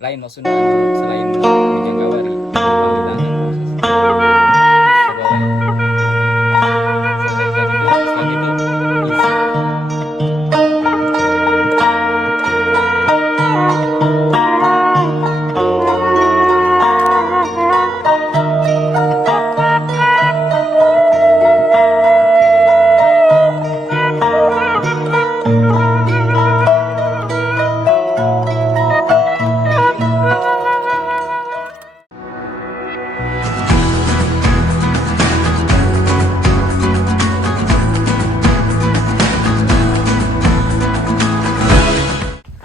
Lain maksudnya selain Jaggawari panggilan dan proses pegawai. Setelah itu isi.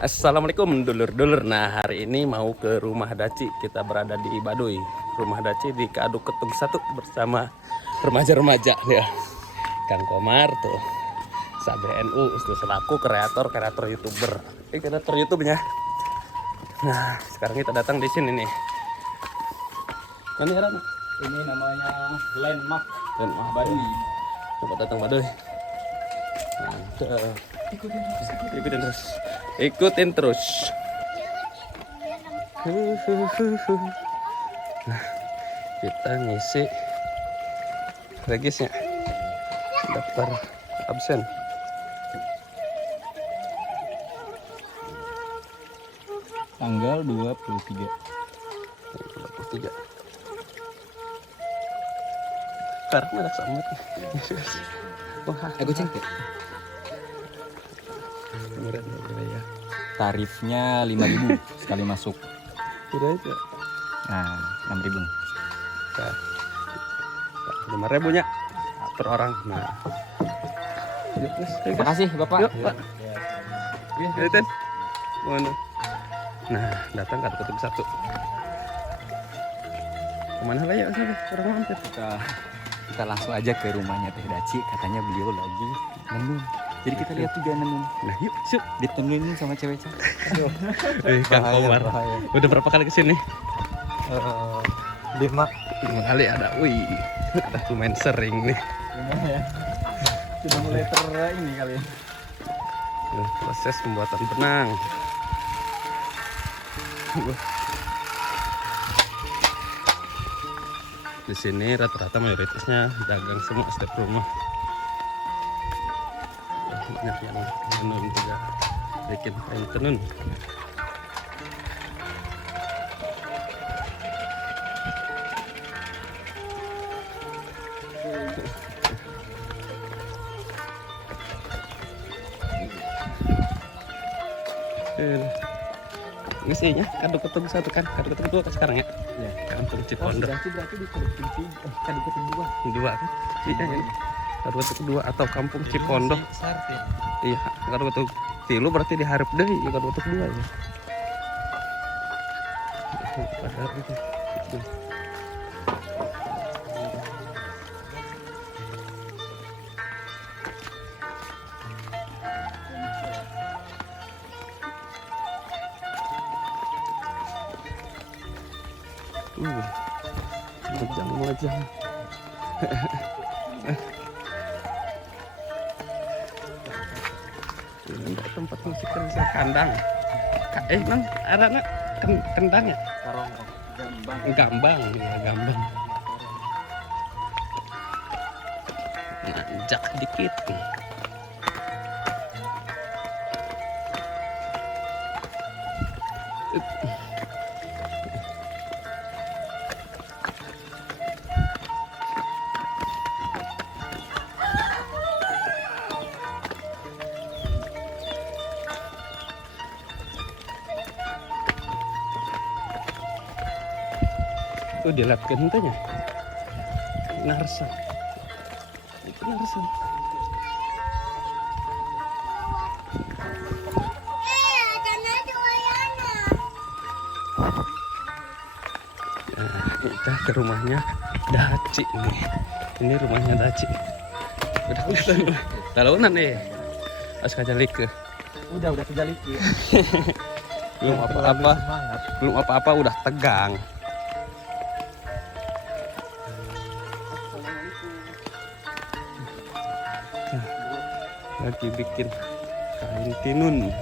Assalamualaikum dulur-dulur. Nah, hari ini mau ke rumah Daci. Kita berada di Baduy. Rumah Daci di Kaduk Ketung 1 bersama remaja-remaja ya. Kang Komar tuh, SABNU itu selaku kreator YouTuber. Kreator YouTube-nya. Nah, sekarang kita datang di sini nih. Ini kan Ini namanya landmark Baduy. Coba datang Baduy. Nah, ikutin terus. Nah, kita ngisi regisnya, daftar absen. tanggal 23. 23. Sekarang ada sama. Wah, Aku cek ya. Murah ya. Tarifnya 5.000 sekali masuk. Udah aja. Nah, 6.000. Nah, 5.000 nya per orang. Nah. Yuk, Terima kasih Bapak. Yuk, Pak. Lihatin. Mana? Nah, datang ke Ketung 1. Kemana lah ya? Orang mampir. Kita langsung aja ke rumahnya Teh Daci. Katanya beliau lagi nenun. Jadi kita lihat juga nenun. Nah, yuk, yuk. Ditemenin sama cewek-cewek. Kang Komar. Udah berapa kali kesini? 5 kali ada. Wih, udah lumayan sering nih. Gimana ya? Sudah mulai ini kali ya. Proses pembuatan benang. Di sini rata-rata mayoritasnya dagang semua setiap rumah. Banyak yang tenun juga, bikin kain tenun. Isinya Kaduk Ketung 1 kan, Kaduk Ketung 2 kan sekarang ya? Iya. Kampung Cipondo. Berarti di Kaduk Ketung 2. Dua kan? Iya ini. Kaduk Ketung 2 atau Kampung Cipondo. Iya, Kaduk Ketung 3 berarti diharap deh ya Kaduk Ketung 2 ya. Padahal itu. Mojang. Ini tempat musik bisa kandang. Nang arana kendang ya? Gambang, ya gambang. Nanjak dikit. Itu dilatkan tanya. Narsa. Itu narsa. Nah, kita ke rumahnya Daci nih. Ini rumahnya Daci. Udah kelihatan. Talunan nih. As kajalik ke. udah kejalik ya. Belum apa-apa. Belum apa-apa udah tegang. Lagi bikin kain tinun.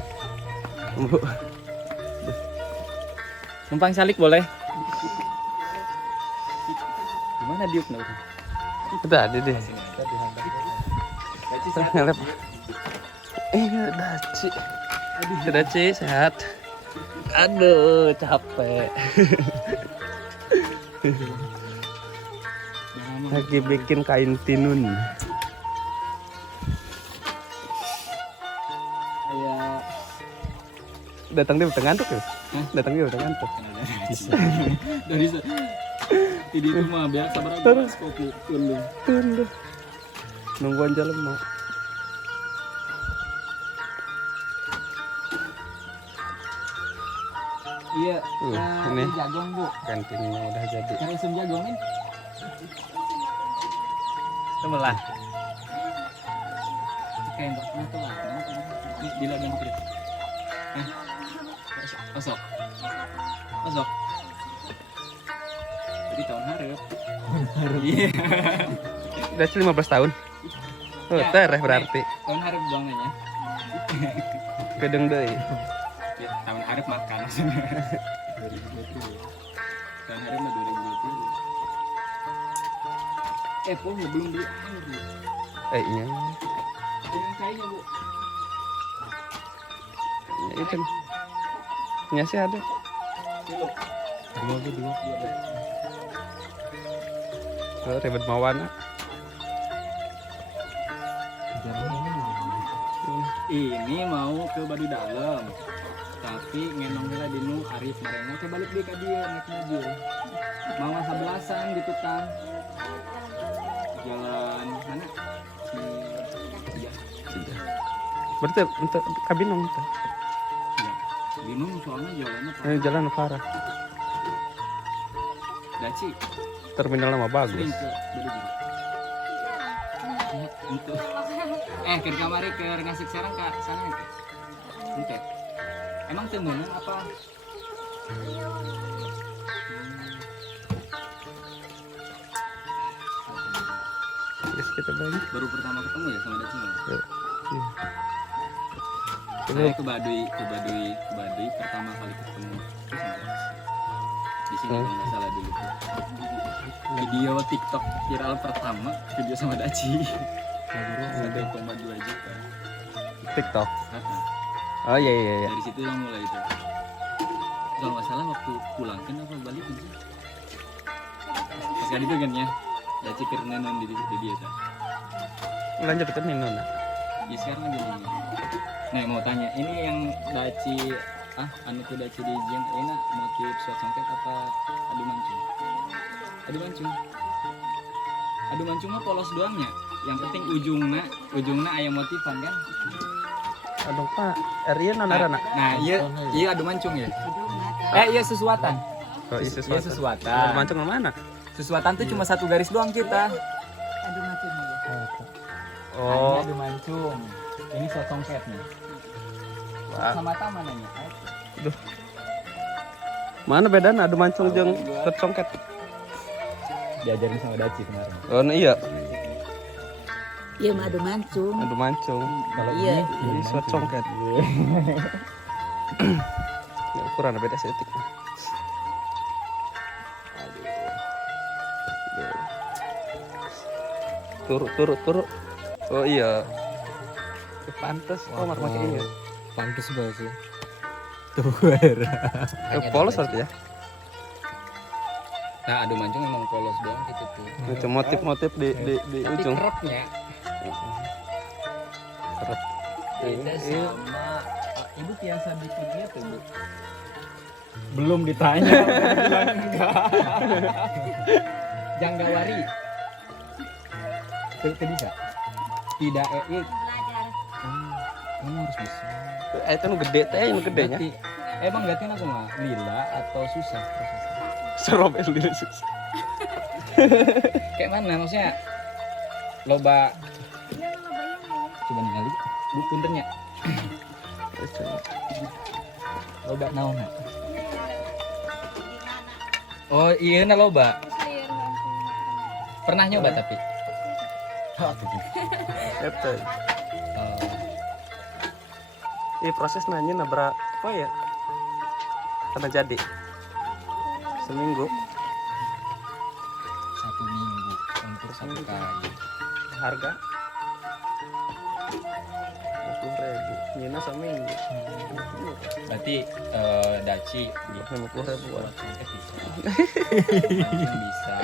Bu. Numpang salik boleh. Gimana diuk nah? Udah ada deh. Ngelep. Daci. Daci sehat. Aduh, capek. Lagi bikin kain tinun. Datang dia udah ngantuk ya? Datang dia udah ngantuk. Dari ini itu mah biasa berapa kopi tunduk. Nungguan jalan mau. Iya. Ini jagung bu. kantinnya udah jadi. Cari sum jagung kan? Sebelah. Kayak enggak tuh lah. Ini bila dan kiri. Masuk. Jadi tahun harap. Iya. Udah 15 tahun. Oh, tereh berarti. Tahun harap doang nanya. Gedeng deui. Ya, tahun harap makan maksudnya. 2020. Tahun harap mah 2020. Pol belum beli air. Iya. Yang kayaknya bu. Ya, itu. Nya sih ada. Dua. Oh, ribet mawana. Ini mau ke Baduy Dalam, tapi ngenongnya dinu Arif mereka ke balik deh ke dia naik mobil. Mau masa belasan gitu kan. Jalan mana? Iya. Berarti untuk kabinong tuh. Iya. Bingung soalnya jalannya Jalan Farah. Daci. Terminal nama bagus. Sering ke Baduy Dalam. Untuk ke kamari ke ngasih sekarang ke sana nih. Oke. Emang temenan apa? Yes, kita balik. Baru pertama ketemu ya sama Daci. Iya. Saya ke Baduy pertama kali ketemu di sini kalau nggak salah dulu tuh. Video TikTok viral pertama video sama Daci 1,2 juta. TikTok. Oh iya. Dari situ yang mulai itu. Kalau nggak salah waktu pulang kan apa balik itu. Pas kali itu kan ya Daci kerenan di dia tuh. Lanjut ke Nino. Ya sekarang aja nih. Nah mau tanya, ini yang Daci anu tuh Daci di Jeng, ini motif suat songket apa adu mancung? Adu mancung mah polos doangnya. Yang penting ujungna aya motifan kan? Aduh Pak, Rian nonarana. Nah iya adu mancung ya. Iya sesuatan. Oh, iya Iya sesuatan. Adu mancung mana? Sesuatan tuh cuma satu garis doang kita. Adu mancung aja. Oh, Adu mancung. Ini suat songket nih. Wah. Sama mananya. Mana bedanya adu mancung jeung songket? Diajarin sama Daci kemarin. Oh, iya. Iya mah adu mancung. Adu mancung. Kalau Iya. Ini suat songket. Ya, ukuran beda setik. Turut. Oh iya. Pantes Komar pakai ini. Pantes banget sih. Polos artinya. Nah, adu mancung emang polos doang gitu tuh. Itu motif-motif di Tapi ujung. kerapnya Kerap. beda sama ibu biasa bikinnya tuh bu. Belum ditanya, udah bilang enggak. Janggawari. Itu bisa. Tidak kamu harus bisa. Itu nu gede teh, nu gedenya. Berarti, emang berarti aku mah lila atau susah prosesnya? Serobel diri susah. Kayak mana maksudnya? Loba coba ningali bu puntennya. Loba naon? Oh iya na loba. Pernah nyoba tapi. Itu. Proses nanya nabrak apa ya? Karena jadi. seminggu. 1 minggu untuk 1 kali. Harga 50.000. Nyina seminggu. Berarti daci 50.000. langsung bisa,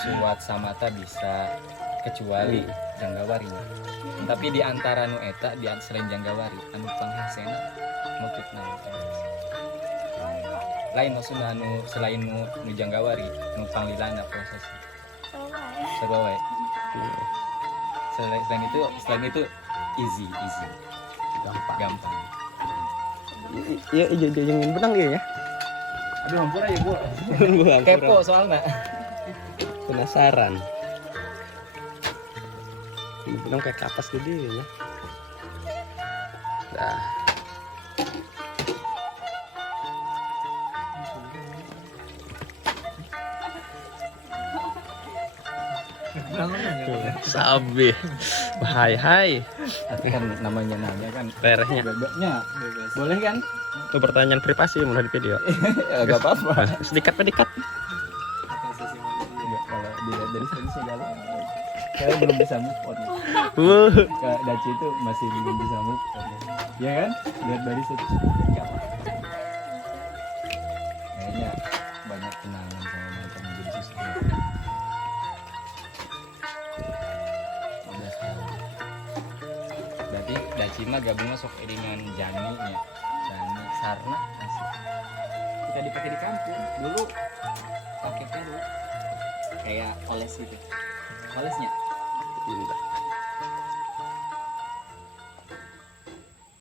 suat samata bisa, kecuali janggawarinya. Tapi di antara nu eta di selain janggawari anu panghasena motif lain maksudnya anu selain nu janggawari nu panglilana proses seru wae. Selain itu easy gampang. Iya jangan benang ya. Aduh, hampura ya, Bu. Kepo soalnya. Penasaran. Ini benang kayak kapas gede ya. Dah. Sabi. Hai. Tapi kan namanya nanya kan Terehnya. bebeknya boleh kan? Itu pertanyaan privasi mau di video. Ya gak apa-apa. Sedikit pedikat. Kalau dilihat dari sini segala saya belum bisa move on. Kak Daci itu masih belum bisa move on. Ya kan? Lihat dari situ. Kayaknya banyak kenangan sama mantan menjadi siswa. 15 tahun. Berarti Daci mah gabungnya sok dengan Jani nya. Jani Sarna asik. Kita dipakai di kampung. Dulu Pakai peru. Kayak oles itu. Olesnya Pindah.